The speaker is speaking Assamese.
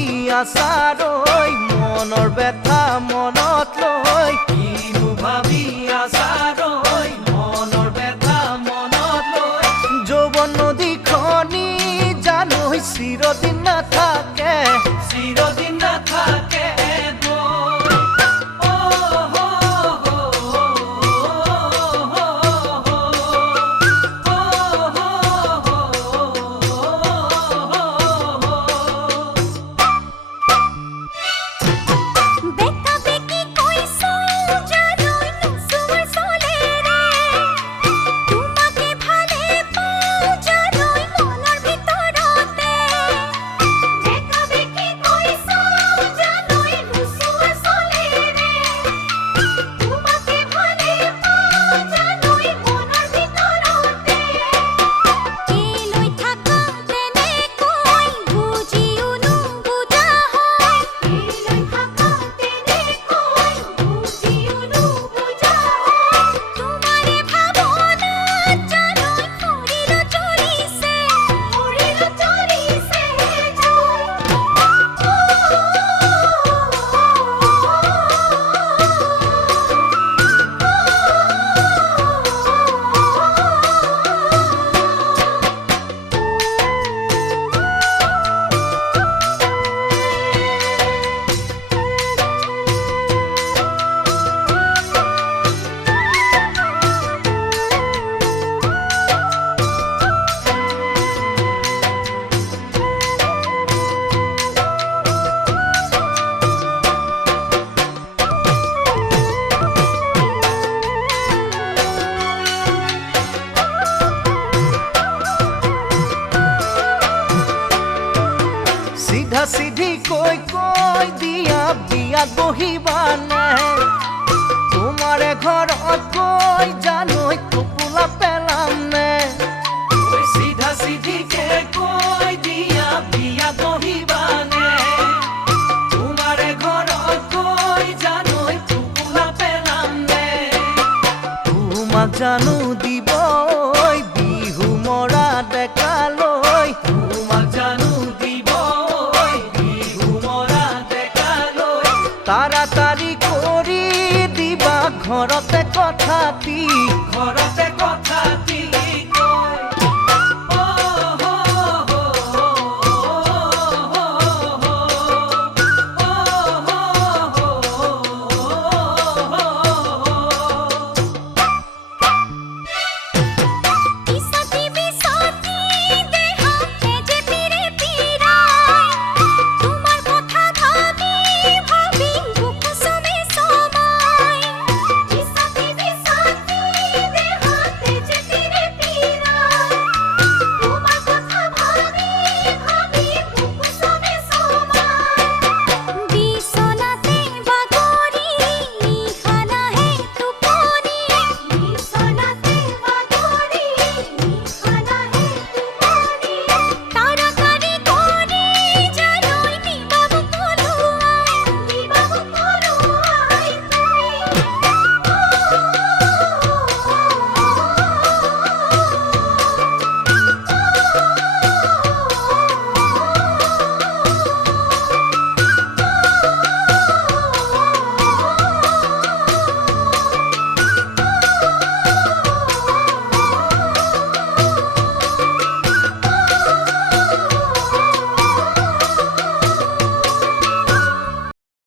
ভাবি আছাৰৈ মনৰ ব্যথা মনত লৈ কিনো ভাবি আছাৰৈ মনৰ ব্যথা মনত লৈ যৌৱন নদীখনি জানৈ চিৰদিন নাথাকে চিৰদিন নাথাকে সিধা সিধি কৈ দিয়া বিয়াত বহিবানে তোমাৰে ঘৰত কৈ জানৈ টোপোলা পেলামনে সিধা সিধিকে কৈ দিয়া বিয়াত বহিবানে তোমাৰে ঘৰত কৈ জানৈ টোপোলা পেলামনে তোমাক জানো দিব বিহু মৰা ডেকালৈ তোমাক জানো তাড়াতাড়ি কৰি দিবা ঘৰতে কথাটি